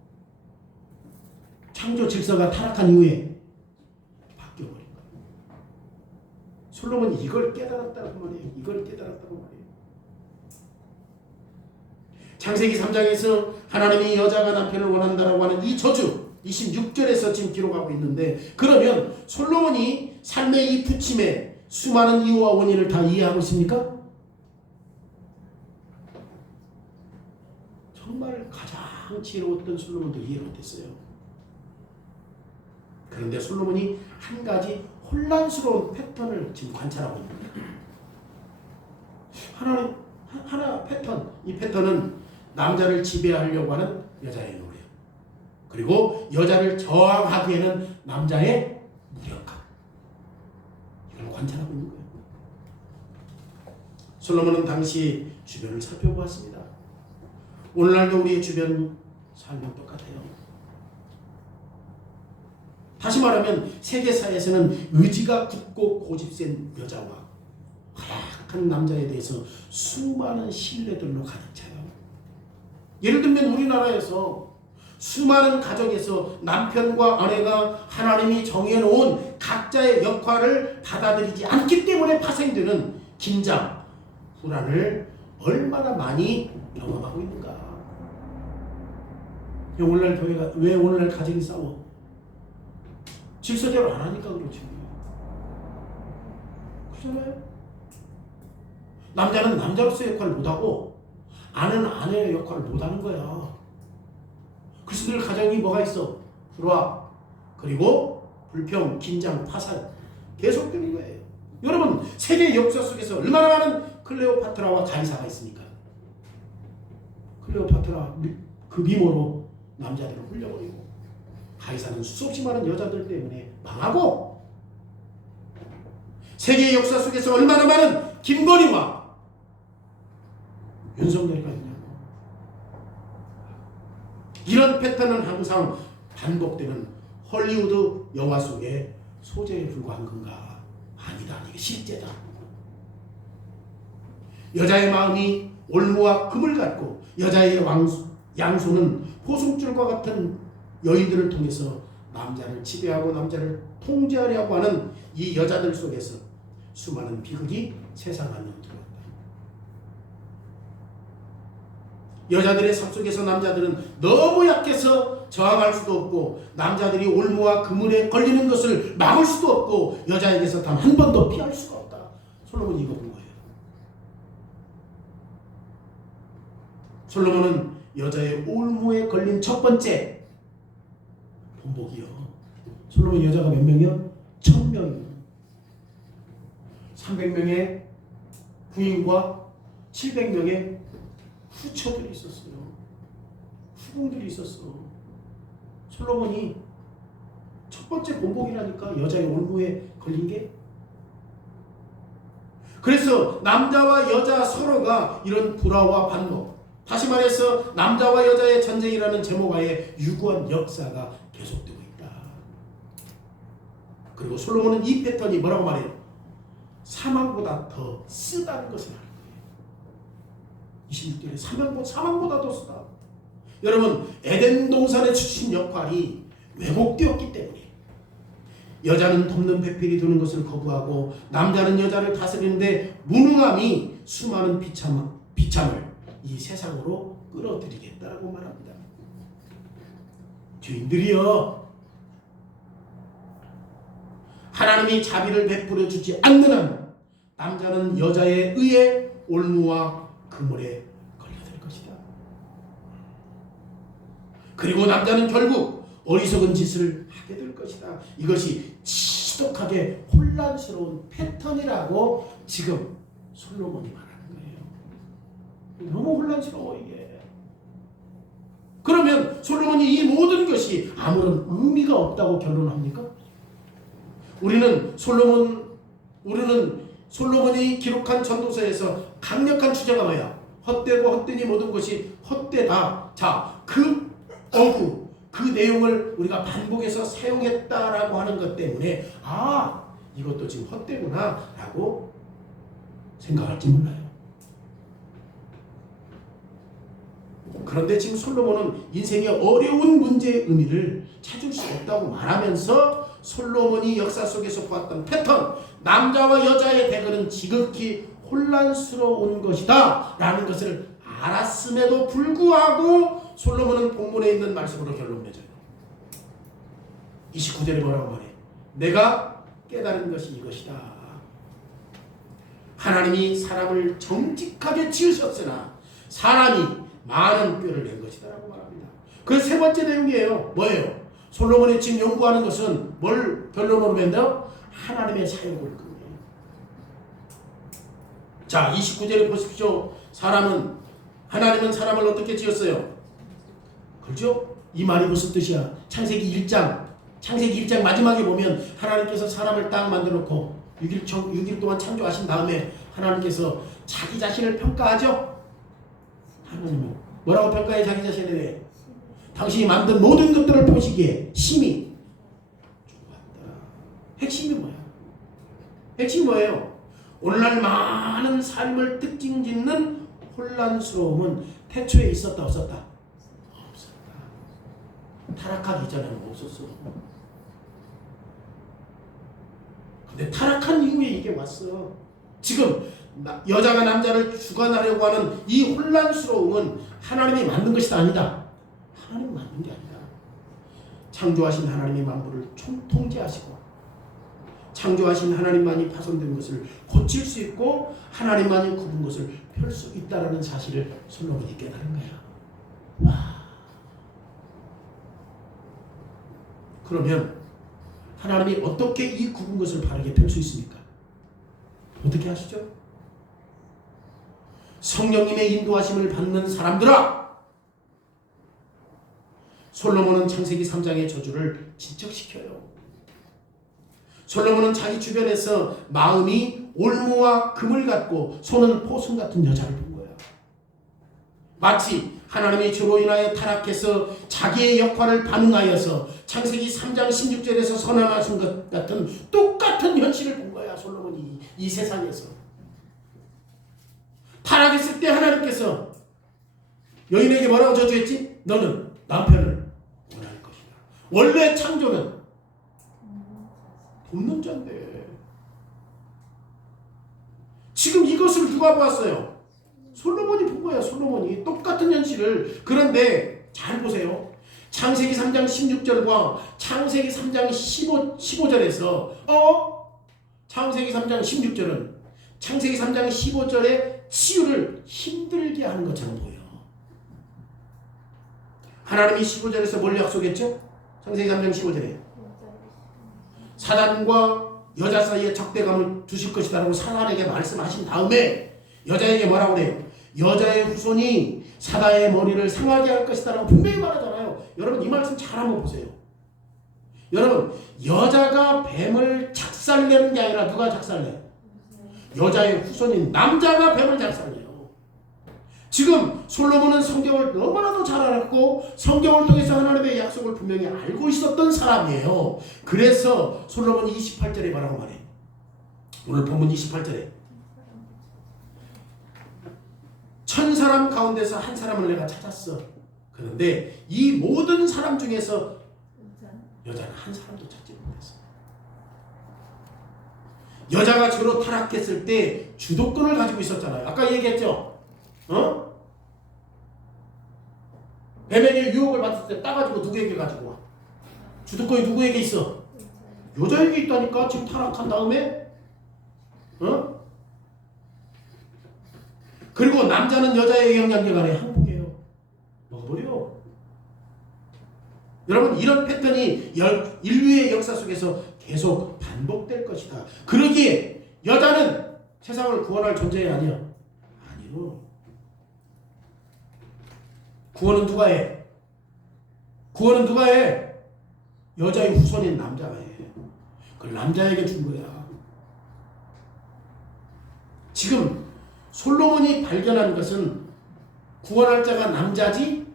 창조 질서가 타락한 이후에 바뀌어버린 거야. 솔로몬이 이걸 깨달았다고 말이에요. 이걸 깨달았다고 말이에요. 창세기 3장에서 하나님이 여자가 남편을 원한다라고 하는 이 저주 26절에서 지금 기록하고 있는데, 그러면 솔로몬이 삶의 이 부침에 수많은 이유와 원인을 다 이해하고 있습니까? 정말 가장 지혜로웠던 솔로몬도 이해를 못했어요. 그런데 솔로몬이 한 가지 혼란스러운 패턴을 지금 관찰하고 있는 거예요. 하나 패턴, 이 패턴은 남자를 지배하려고 하는 여자의 노래, 그리고 여자를 저항하기에는 남자의 무력함, 이걸 관찰하고 있는 거예요. 솔로몬은 당시 주변을 살펴보았습니다. 오늘날도 우리의 주변 삶은 똑같아요. 다시 말하면 세계사에서는 의지가 굳고 고집센 여자와 활약한 남자에 대해서 수많은 신뢰들로 가득 차요. 예를 들면 우리나라에서 수많은 가정에서 남편과 아내가 하나님이 정해놓은 각자의 역할을 받아들이지 않기 때문에 파생되는 긴장, 불안을 얼마나 많이 경험하고 있는가. 오늘날 교회가 왜 오늘날 가정이 싸워? 질서대로 안 하니까 그렇지. 그렇잖아요. 남자는 남자로서의 역할을 못하고 아내는 아내의 역할을 못하는 거야. 그래서 늘 가정이 뭐가 있어? 불화, 그리고 불평, 긴장, 파산 계속되는 거예요. 여러분, 세계 역사 속에서 얼마나 많은 클레오파트라와 가이사가 있습니까? 클레오파트라 그 미모로 남자들을 훌려버리고, 가이사는 수없이 많은 여자들 때문에 망하고, 세계의 역사 속에서 얼마나 많은 김건희와 윤석열이가 있냐고. 이런 패턴은 항상 반복되는 헐리우드 영화 속의 소재에 불과한 건가? 아니다. 이게 실제다. 여자의 마음이 올무와 금을 갖고 여자의 양손은 포승줄과 같은 여인들을 통해서 남자를 지배하고 남자를 통제하려고 하는 이 여자들 속에서 수많은 비극이 세상 안으로 들어왔다. 여자들의 삶 속에서 남자들은 너무 약해서 저항할 수도 없고, 남자들이 올무와 그물에 걸리는 것을 막을 수도 없고, 여자에게서 단 한 번도 피할 수가 없다. 솔로몬이 이거 본 거예요. 솔로몬은 여자의 올무에 걸린 첫 번째 본복이요. 솔로몬 여자가 몇 명이요? 1000명이요. 300명의 부인과 700명의 후처들이 있었어요. 후궁들이 있었어. 솔로몬이 첫 번째 본복이라니까, 여자의 올무에 걸린 게. 그래서 남자와 여자 서로가 이런 불화와 반목, 다시 말해서 남자와 여자의 전쟁이라는 제목 하에 유구한 역사가 계속되고 있다. 그리고 솔로몬은 이 패턴이 뭐라고 말해요? 사망보다 더 쓰다는 것을 알아요. 26절에 사망보다 더 쓰다. 여러분, 에덴 동산에 주신 역할이 왜곡되었기 때문에 여자는 돕는 배필이 되는 것을 거부하고 남자는 여자를 다스리는데 무능함이 수많은 비참을 이 세상으로 끌어들이겠다라고 말합니다. 주인들이여, 하나님이 자비를 베풀어 주지 않는 한 남자는 여자에 의해 올무와 그물에 걸려들 것이다. 그리고 남자는 결국 어리석은 짓을 하게 될 것이다. 이것이 지독하게 혼란스러운 패턴이라고 지금 솔로몬이 말하는 거예요. 너무 혼란스러워 이게. 그러면 솔로몬이 이 모든 것이 아무런 의미가 없다고 결론합니까? 우리는 솔로몬이 기록한 전도서에서 강력한 주제가 뭐야? 헛되고 헛되니 모든 것이 헛되다. 자, 그 내용을 우리가 반복해서 사용했다라고 하는 것 때문에 이것도 지금 헛되구나 라고 생각할지 몰라요. 그런데 지금 솔로몬은 인생의 어려운 문제의 의미를 찾을 수 없다고 말하면서 솔로몬이 역사 속에서 보았던 패턴, 남자와 여자의 대결은 지극히 혼란스러운 것이다 라는 것을 알았음에도 불구하고 솔로몬은 본문에 있는 말씀으로 결론 맺어요. 29절에 뭐라고 말해? 내가 깨달은 것이 이것이다. 하나님이 사람을 정직하게 지으셨으나 사람이 많은 뼈를 낸 것이다 라고 말합니다. 그 세 번째 내용이에요. 뭐예요? 솔로몬이 지금 연구하는 것은 뭘 결론으로 맺나요? 하나님의 사역을 끊어요. 자, 29절에 보십시오. 하나님은 사람을 어떻게 지었어요? 그렇죠? 이 말이 무슨 뜻이야? 창세기 1장 마지막에 보면 하나님께서 사람을 딱 만들어 놓고 6일 동안 창조하신 다음에 하나님께서 자기 자신을 평가하죠? 하나님은 뭐라고 평가해? 자기 자신에 당신이 만든 모든 것들을 보시기에 심히 좋았다. 핵심이 뭐야? 핵심이 뭐예요? 오늘날 많은 삶을 특징 짓는 혼란스러움은 태초에 있었다 없었다? 없었다. 타락하기 전에는 없었어. 근데 타락한 이후에 이게 왔어. 지금 여자가 남자를 주관하려고 하는 이 혼란스러움은 하나님이 만든 것이 아니다. 하나님이 만든 게 아니다. 창조하신 하나님이 만물을 통제하시고 창조하신 하나님만이 파손된 것을 고칠 수 있고 하나님만이 굽은 것을 펼 수 있다는 사실을 솔로몬이 깨달은 거야. 와. 그러면 하나님이 어떻게 이 굽은 것을 바르게 펼 수 있습니까? 어떻게 하시죠? 성령님의 인도하심을 받는 사람들아! 솔로몬은 창세기 3장의 저주를 진척시켜요. 솔로몬은 자기 주변에서 마음이 올무와 금을 갖고 손은 포순 같은 여자를 본 거야. 마치 하나님의 죄로 인하여 타락해서 자기의 역할을 반응하여서 창세기 3장 16절에서 선언하신 것 같은 똑같은 현실을 본 거야. 솔로몬이 이 세상에서. 타락했을 때 하나님께서 여인에게 뭐라고 저주했지? 너는 남편을 원할 것이다. 원래 창조는 돕는 자인데 지금 이것을 누가 보았어요? 솔로몬이 본 거야. 솔로몬이 똑같은 현실을. 그런데 잘 보세요. 창세기 3장 16절과 창세기 3장 15절에서 창세기 3장 16절은 창세기 3장 15절에 치유를 힘들게 하는 것처럼 보여. 하나님이 15절에서 뭘 약속했죠? 창세기 3장 15절에 사단과 여자 사이에 적대감을 두실 것이다라고 사단에게 말씀하신 다음에 여자에게 뭐라고 그래요? 여자의 후손이 사단의 머리를 상하게 할 것이다라고 분명히 말하잖아요. 여러분 이 말씀 잘 한번 보세요. 여러분 여자가 뱀을 작살내는 게 아니라 누가 작살내? 여자의 후손인 남자가 뱀을 작살내요. 지금 솔로몬은 성경을 너무나도 잘 알았고 성경을 통해서 하나님의 약속을 분명히 알고 있었던 사람이에요. 그래서 솔로몬이 28절에 뭐라고 말해? 오늘 본문 28절에 천 사람 가운데서 한 사람을 내가 찾았어. 그런데 이 모든 사람 중에서 여자는 한 사람도 찾지 못했어. 여자가 죄로 타락했을 때 주도권을 가지고 있었잖아요. 아까 얘기했죠? 뱀에게 유혹을 받을 때 따가지고 누구에게 가지고 와? 주도권이 누구에게 있어? 여자에게 있다니까. 지금 타락한 다음에 그리고 남자는 여자의 영향력 아래 항복해요. 먹어버려. 여러분 이런 패턴이 인류의 역사 속에서 계속 반복될 것이다. 그러기에 여자는 세상을 구원할 존재가 아니야. 아니요. 구원은 누가 해? 구원은 누가 해? 여자의 후손인 남자가 해. 그걸 남자에게 준 거야. 지금 솔로몬이 발견한 것은 구원할 자가 남자지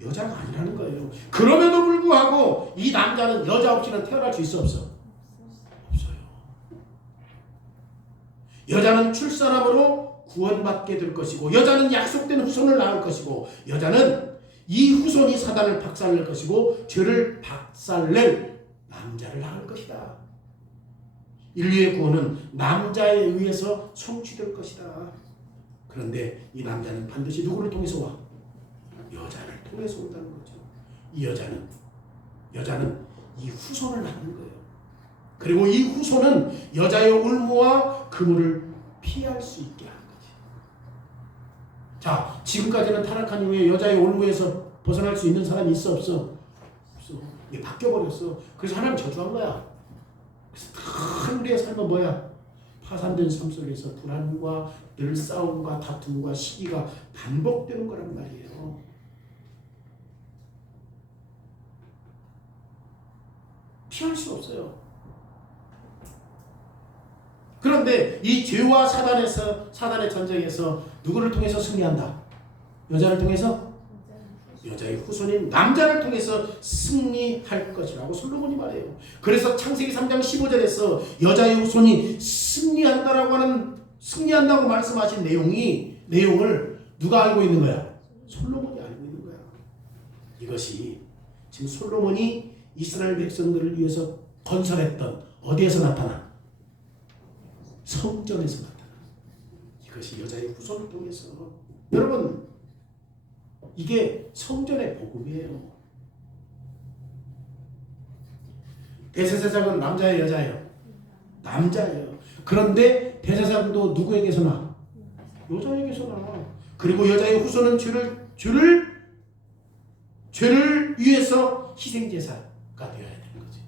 여자가 아니라는 거예요. 그럼에도 불구하고 이 남자는 여자 없이는 태어날 수 있어 없어? 없어요. 여자는 출산함으로 구원받게 될 것이고, 여자는 약속된 후손을 낳을 것이고, 여자는 이 후손이 사단을 박살낼 것이고 죄를 박살낼 남자를 낳을 것이다. 인류의 구원은 남자에 의해서 성취될 것이다. 그런데 이 남자는 반드시 누구를 통해서 와? 여자를 통해서 온다는 거죠. 이 여자는 이 후손을 낳는 거예요. 그리고 이 후손은 여자의 올무와 그물을 피할 수 있게 하는 거지. 자, 지금까지는 타락한 이후에 여자의 올무에서 벗어날 수 있는 사람이 있어 없어? 없어. 이게 바뀌어버렸어. 그래서 하나님 저주한 거야. 그래서 다 우리의 삶은 뭐야? 파산된 삶 속에서 불안과 늘 싸움과 다툼과 시기가 반복되는 거란 말이에요. 피할 수 없어요. 그런데 이 죄와 사단의 전쟁에서 누구를 통해서 승리한다? 여자를 통해서? 여자의 후손인 남자를 통해서 승리할 것이라고 솔로몬이 말해요. 그래서 창세기 3장 15절에서 여자의 후손이 승리한다고 말씀하신 내용을 누가 알고 있는 거야? 솔로몬이 알고 있는 거야. 이것이 지금 솔로몬이 이스라엘 백성들을 위해서 건설했던 어디에서 나타나? 성전에서 나타나. 이것이 여자의 후손을 통해서. 여러분, 이게 성전의 복음이에요. 대제사장은 남자예요, 여자예요? 남자예요. 그런데 대제사장도 누구에게서 나? 여자에게서 나. 그리고 여자의 후손은 죄를 위해서 희생제사가 되어야 되는 거지.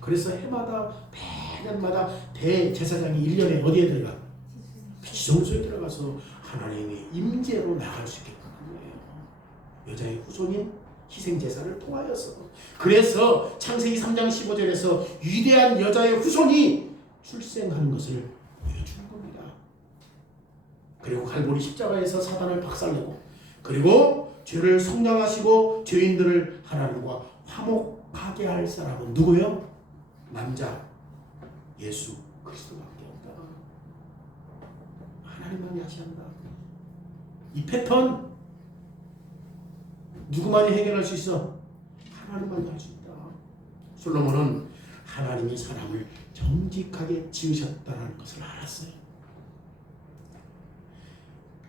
그래서 매년마다 대제사장이 1년에 어디에 들어가? 지성소에 들어가서 하나님의 임재로 나갈 수 있게끔 하는 거예요. 여자의 후손인 희생제사를 통하여서. 그래서 창세기 3장 15절에서 위대한 여자의 후손이 출생하는 것을 보여주는 겁니다. 그리고 갈보리 십자가에서 사단을 박살내고, 그리고 죄를 성량하시고 죄인들을 하나님과 화목하게 할 사람은 누구요? 남자 예수 그리스도밖에 없다. 하나님만이 하신다. 이 패턴 누구만이 해결할 수 있어? 하나님만이 할 수 있다. 솔로몬은 하나님이 사람을 정직하게 지으셨다는 것을 알았어요.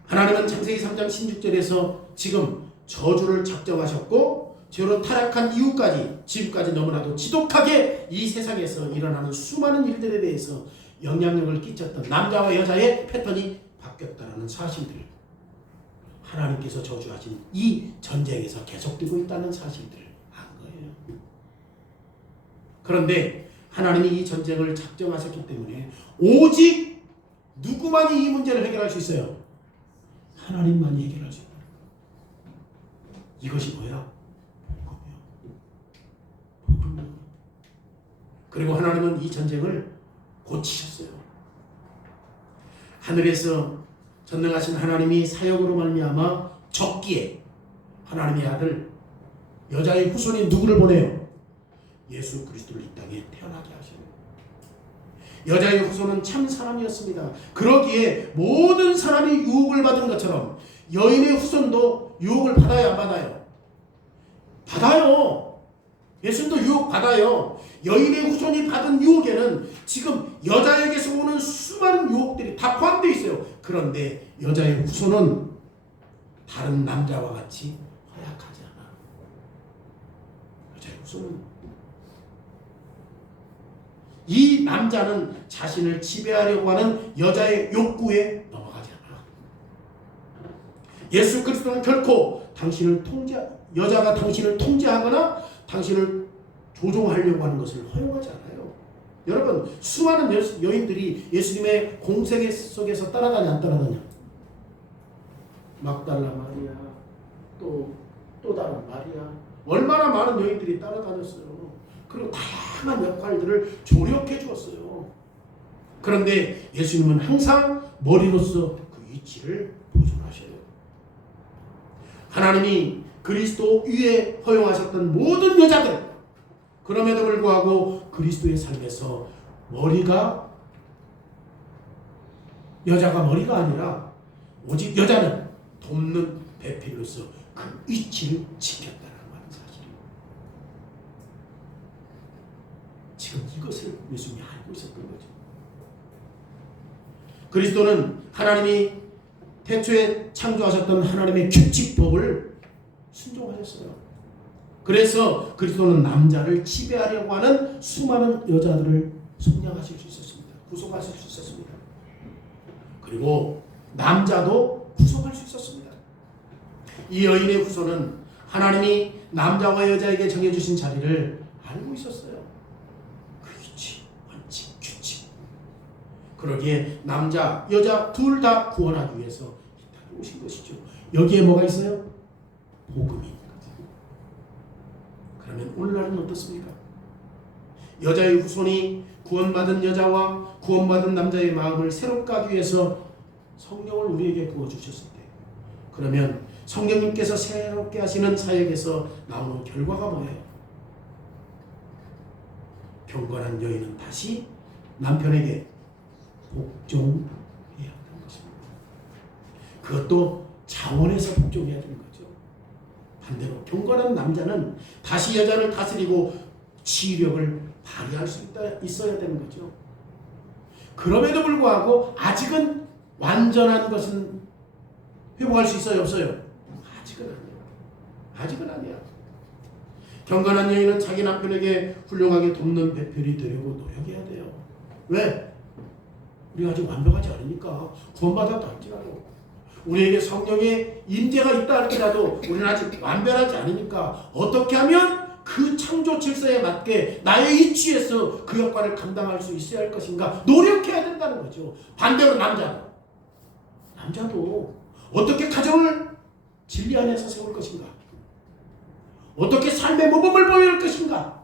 하나님은 창세기 3장 16절에서 지금 저주를 작정하셨고, 죄로 타락한 이후까지 지금까지 너무나도 지독하게 이 세상에서 일어나는 수많은 일들에 대해서 영향력을 끼쳤던 남자와 여자의 패턴이 바뀌었다는 사실들을, 하나님께서 저주하신 이 전쟁에서 계속되고 있다는 사실들을 안 거예요. 그런데 하나님이 이 전쟁을 작정하셨기 때문에 오직 누구만이 이 문제를 해결할 수 있어요? 하나님만이 해결할 수 있다. 이것이 뭐야? 복음이야. 그리고 하나님은 이 전쟁을 고치셨어요. 하늘에서 전능하신 하나님이 사역으로 말미암아 적기에 하나님의 아들 여자의 후손인 누구를 보내요? 예수 그리스도를 이 땅에 태어나게 하셔요. 여자의 후손은 참 사람이었습니다. 그러기에 모든 사람이 유혹을 받은 것처럼 여인의 후손도 유혹을 받아요, 안 받아요? 받아요. 예수님도 유혹 받아요. 여인의 후손이 받은 유혹에는 지금 여자에게서 오는 수많은 유혹들이 다 포함되어 있어요. 그런데 여자의 후손은 다른 남자와 같이 허약하지 않아. 여자의 후손은, 이 남자는 자신을 지배하려고 하는 여자의 욕구에 넘어가지 않아. 예수 그리스도는 결코 여자가 당신을 통제하거나 당신을 조종하려고 하는 것을 허용하지 않아요. 여러분, 수많은 여인들이 예수님의 공생 속에서 따라다냐 안 따라다냐? 막달라 마리아, 또 다른 마리아, 얼마나 많은 여인들이 따라다녔어요. 그리고 다양한 역할들을 조력해 주었어요. 그런데 예수님은 항상 머리로서 그 위치를 보존하셔요. 하나님이 그리스도 위에 허용하셨던 모든 여자들, 그럼에도 불구하고 그리스도의 삶에서 여자가 머리가 아니라 오직 여자는 돕는 배필로서 그 위치를 지켰다는 사실이에요. 지금 이것을 예수님이 알고 있었던 거죠. 그리스도는 하나님이 태초에 창조하셨던 하나님의 규칙법을 순종하셨어요. 그래서 그리스도는 남자를 지배하려고 하는 수많은 여자들을 속량하실 수 있었습니다. 구속하실 수 있었습니다. 그리고 남자도 구속할 수 있었습니다. 이 여인의 후손은 하나님이 남자와 여자에게 정해주신 자리를 알고 있었어요. 그 위치, 원칙, 규칙. 그러기에 남자, 여자 둘 다 구원하기 위해서 이 땅에 오신 것이죠. 여기에 뭐가 있어요? 복음이 있는 거죠. 그러면 오늘날은 어떻습니까? 여자의 후손이 구원받은 여자와 구원받은 남자의 마음을 새롭게 하기 위해서 성령을 우리에게 부어주셨을 때, 그러면 성령님께서 새롭게 하시는 사역에서 나오는 결과가 뭐예요? 경건한 여인은 다시 남편에게 복종해야 하는 것입니다. 그것도 자원에서 복종해야 되는 거죠. 반대로 경건한 남자는 다시 여자를 다스리고 지휘력을 발휘할 수 있어야 되는 거죠. 그럼에도 불구하고 아직은 완전한 것은 회복할 수 있어요, 없어요? 아직은 아니야. 아직은 아니야. 경건한 여인은 자기 남편에게 훌륭하게 돕는 배필이 되려고 노력해야 돼요. 왜? 우리가 아직 완벽하지 않으니까. 구원받았다 할지라도, 우리에게 성령의 임재가 있다 할지라도 우리는 아직 완벽하지 않으니까 어떻게 하면 그 창조 질서에 맞게 나의 위치에서 그 역할을 감당할 수 있어야 할 것인가 노력해야 된다는 거죠. 반대로 남자도 어떻게 가정을 진리 안에서 세울 것인가, 어떻게 삶의 모범을 보여줄 것인가,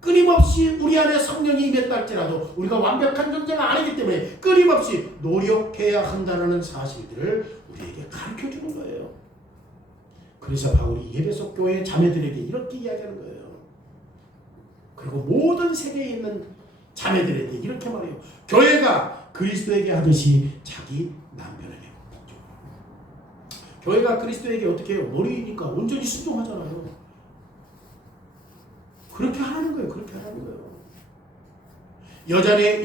끊임없이 우리 안에 성령이 임했다 할지라도 우리가 완벽한 존재가 아니기 때문에 끊임없이 노력해야 한다는 사실들을 우리에게 가르쳐주는 거예요. 그래서 바울이 예배소 교회 자매들에게 이렇게 이야기하는 거예요. 그리고 모든 세계에 있는 자매들에게 이렇게 말해요. 교회가 그리스도에게 하듯이 자기 남편에게. 교회가 그리스도에게 어떻게 해요? 머리니까 온전히 순종하잖아요. 그렇게 하라는 거예요. 그렇게 하라는 거예요.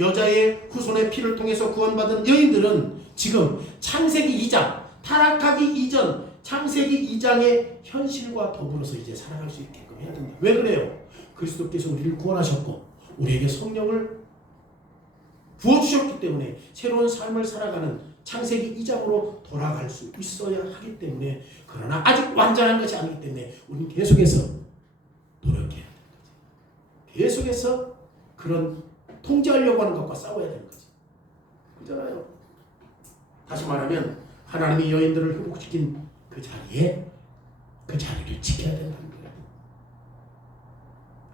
여자의 후손의 피를 통해서 구원받은 여인들은 지금 창세기 2장, 타락하기 이전 창세기 2장의 현실과 더불어서 이제 살아갈 수 있게끔 해야 된다. 왜 그래요? 그리스도께서 우리를 구원하셨고 우리에게 성령을 부어주셨기 때문에 새로운 삶을 살아가는 창세기 2장으로 돌아갈 수 있어야 하기 때문에, 그러나 아직 완전한 것이 아니기 때문에 우리는 계속해서 노력해야 되는 거지. 계속해서 그런 통제하려고 하는 것과 싸워야 되는 거지. 그렇잖아요. 다시 말하면 하나님이 여인들을 회복시킨 그 자리를 지켜야 된다는 거예요.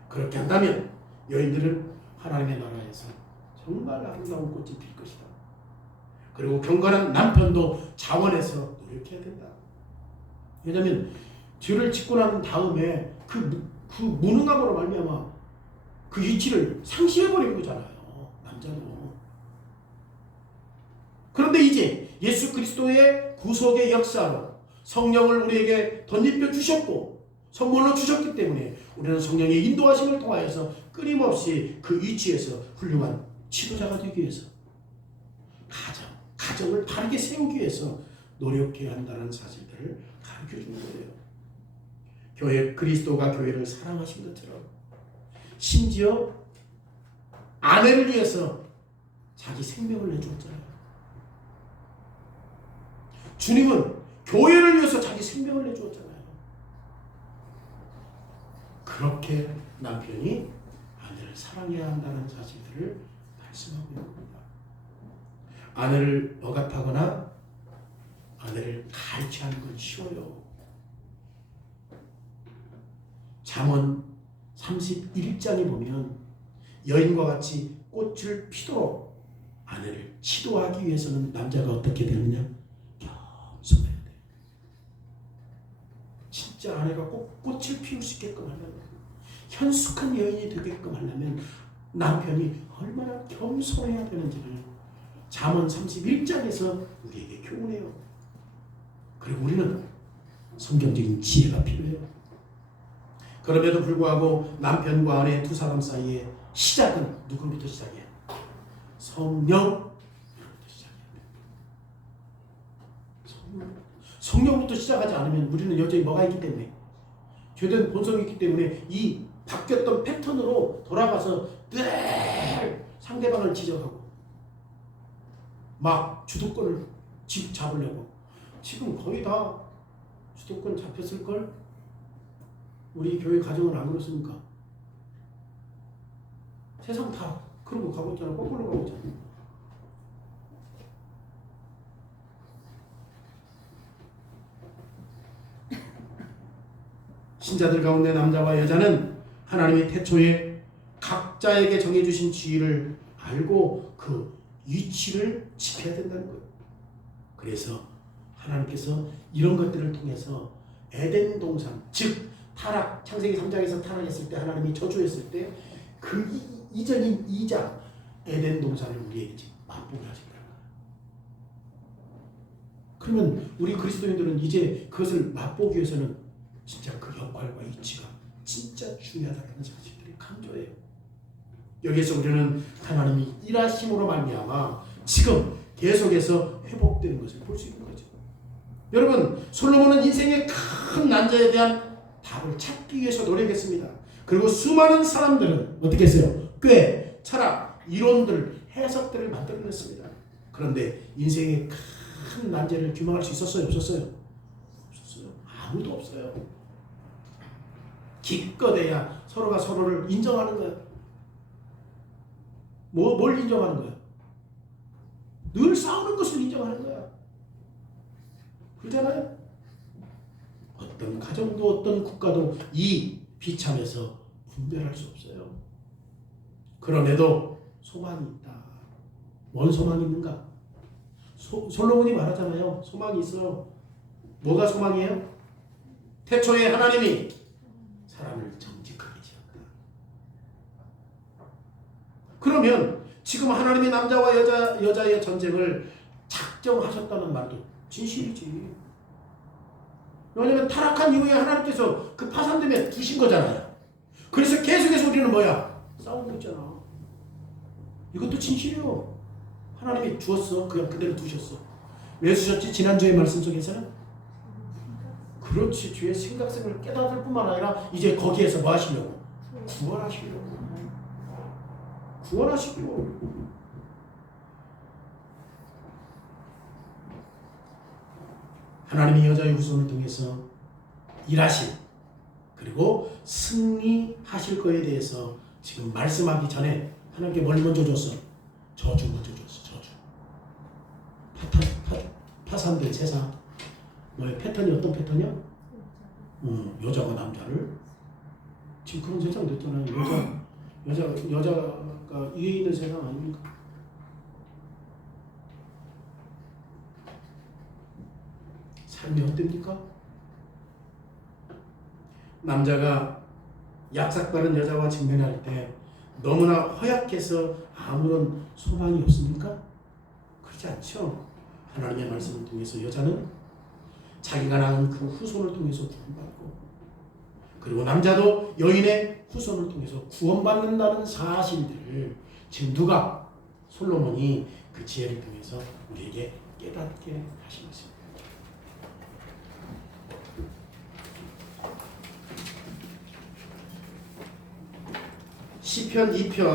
그렇게 한다면 여인들은 하나님의 나라에서 정말 아름다운 꽃이 필 것이다. 그리고 경건한 남편도 자원해서 노력해야 된다. 왜냐하면 죄를 짓고 난 다음에 그 무능함으로 말미암아 그 위치를 상실해버린 거잖아요. 남자도. 그런데 이제 예수 그리스도의 구속의 역사로 성령을 우리에게 덧입혀 주셨고 선물로 주셨기 때문에 우리는 성령의 인도하심을 통하여서 끊임없이 그 위치에서 훌륭한 지도자가 되기 위해서 가정을 바르게 세우기 위해서 노력해야 한다는 사실들을 가르쳐주는 거예요. 그리스도가 교회를 사랑하신 것처럼 심지어 아내를 위해서 자기 생명을 내주었잖아요. 주님은 교회를 위해서 자기 생명을 내주었잖아요. 그렇게 남편이 아내를 사랑해야 한다는 사실들을 말씀하고 있는 겁니다. 아내를 억압하거나 아내를 갈취하는 건 쉬워요. 잠언 31장에 보면 여인과 같이 꽃을 피도록 아내를 치도하기 위해서는 남자가 어떻게 되느냐? 겸손해야 돼. 진짜 아내가 꼭 꽃을 피울 수 있게끔 하려면, 현숙한 여인이 되게끔 하려면 남편이 얼마나 겸손해야 되는지를 잠언 31장에서 우리에게 교훈해요. 그리고 우리는 성경적인 지혜가 필요해요. 그럼에도 불구하고 남편과 아내 두 사람 사이에 시작은 누구부터 시작해요? 성령부터 시작해야 돼요. 성령부터 시작하지 않으면 우리는 여전히 뭐가 있기 때문에, 죄된 본성이 있기 때문에 이 바뀌었던 패턴으로 돌아가서 늘 상대방을 지적하고 막 주도권을 잡으려고. 지금 거의 다 주도권 잡혔을걸? 우리 교회 가정은 안 그렇습니까? 세상 다 그러고 가고 있잖아. 거꾸로 가고 있잖아. 신자들 가운데 남자와 여자는 하나님의 태초에 각자에게 정해주신 지위를 알고 그 위치를 지켜야 된다는 거예요. 그래서 하나님께서 이런 것들을 통해서 에덴 동산, 즉 타락, 창세기 3장에서 타락했을 때, 하나님이 저주했을 때 그 이전인 2장 에덴 동산을 우리에게 지금 맛보게 하신다. 그러면 우리 그리스도인들은 이제 그것을 맛보기 위해서는 진짜 그 역할과 위치가 진짜 중요하다는 사실들이 강조해요. 여기에서 우리는 하나님이 일하심으로 말미암아 지금 계속해서 회복되는 것을 볼 수 있는 거죠. 여러분, 솔로몬은 인생의 큰 난제에 대한 답을 찾기 위해서 노력했습니다. 그리고 수많은 사람들은 어떻게 했어요? 꽤, 철학, 이론들, 해석들을 만들어냈습니다. 그런데 인생의 큰 난제를 규명할 수 있었어요? 없었어요? 없었어요. 아무도 없어요. 기껏해야 서로가 서로를 인정하는 거예요. 뭘 인정하는 거예요? 늘 싸우는 것을 인정하는 거야. 그렇잖아요? 어떤 가정도 어떤 국가도 이 비참에서 분별할 수 없어요. 그럼에도 소망이 있다. 뭔 소망이 있는가? 솔로몬이 말하잖아요. 소망이 있어요. 뭐가 소망이에요? 태초에 하나님이 사람을 정직하게 지었다. 그러면 지금 하나님이 남자와 여자의 전쟁을 작정하셨다는 말도 진실이지. 왜냐하면 타락한 이후에 하나님께서 그 파산됨에 두신 거잖아요. 그래서 계속해서 우리는 뭐야? 싸우고 있잖아. 이것도 진실이요. 하나님이 주었어. 그냥 그대로 두셨어. 왜 주셨지? 지난주의 말씀 속에서는 그렇지. 주의 심각성을 깨닫을 뿐만 아니라 이제 거기에서 뭐 하시려고? 구원하시려고. 구원하시려고. 하나님이 여자의 후손을 통해서 일하신, 그리고 승리하실 거에 대해서 지금 말씀하기 전에 하나님께 뭘 먼저 줬어? 저주 먼저 줬어. 저주. 파산된 세상. 뭐야? 패턴이 어떤 패턴이야? 여자가 남자를. 지금 그런 세상 됐잖아요. 여자가 위에 있는 세상 아닙니까? 삶이 어땠습니까? 남자가 약삭빠른 여자와 직면할 때 너무나 허약해서 아무런 소망이 없습니까? 그렇지 않죠. 하나님의 말씀을 통해서 여자는 자기가 낳은 그 후손을 통해서 구원받고, 그리고 남자도 여인의 후손을 통해서 구원받는다는 사실들을 지금 누가? 솔로몬이 그 지혜를 통해서 우리에게 깨닫게 하신 것입니다. 시편 2편